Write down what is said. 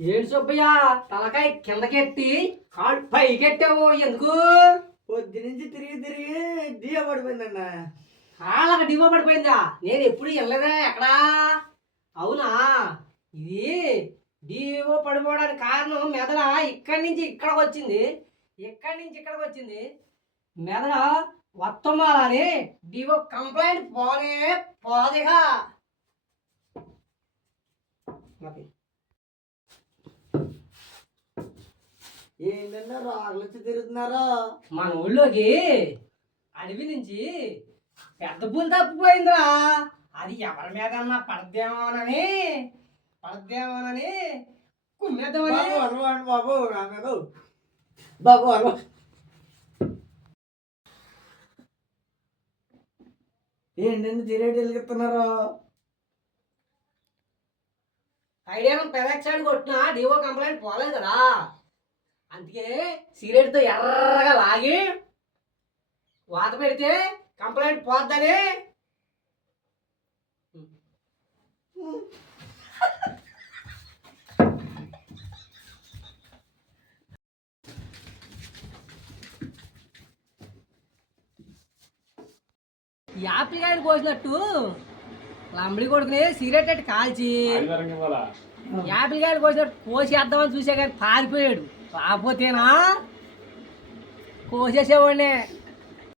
ఏంటి సుబ్బయ్య తలకాయ కిందకెత్తి కాళ్ళు పైకెట్టావు ఎందుకు? పొద్దు నుంచి తిరిగి తిరిగి డియో పడిపోయిందన్న. కాళ్ళకి డివో పడిపోయిందా? నేను ఎప్పుడు వెళ్ళలేదా ఎక్కడా? అవునా, ఇది డివో పడిపోవడానికి కారణం మెదడ ఇక్కడి నుంచి ఇక్కడికి వచ్చింది, ఇక్కడి నుంచి ఇక్కడికి వచ్చింది. మెదడ వత్తమాలని డివో కంప్లైంట్ పోనే పోదిగా. ఏంటన్నా రాగులు వచ్చి తిరుగుతున్నారా? మన ఊళ్ళోకి అడవి నుంచి పెద్ద పులి తప్పిపోయిందిరా. అది ఎవరి మీద పడద్దేమోనని కుమ్మేద్దామని. బాబు రాదు బాబు అరవ. ఏంటండి తిరిగి వెలుగుతున్నారా? ఐడియా పెదాక్సైడ్ కొట్టినా డివో కంప్లైంట్ పోలేదు కదా, అందుకే సిగరెట్తో ఎర్రగా లాగి వాత పెడితే కంప్లైంట్ పోద్దని. యాపిల్ కాయలు కోసినట్టు లంబడి కొడుకుని సిగరెట్ అట్టి కాల్చి యాపిల్ కాయలు కోసినట్టు కోసేద్దామని చూసా కానీ పారిపోయాడు. రాకపోతేనా కోసేసేవాడినే.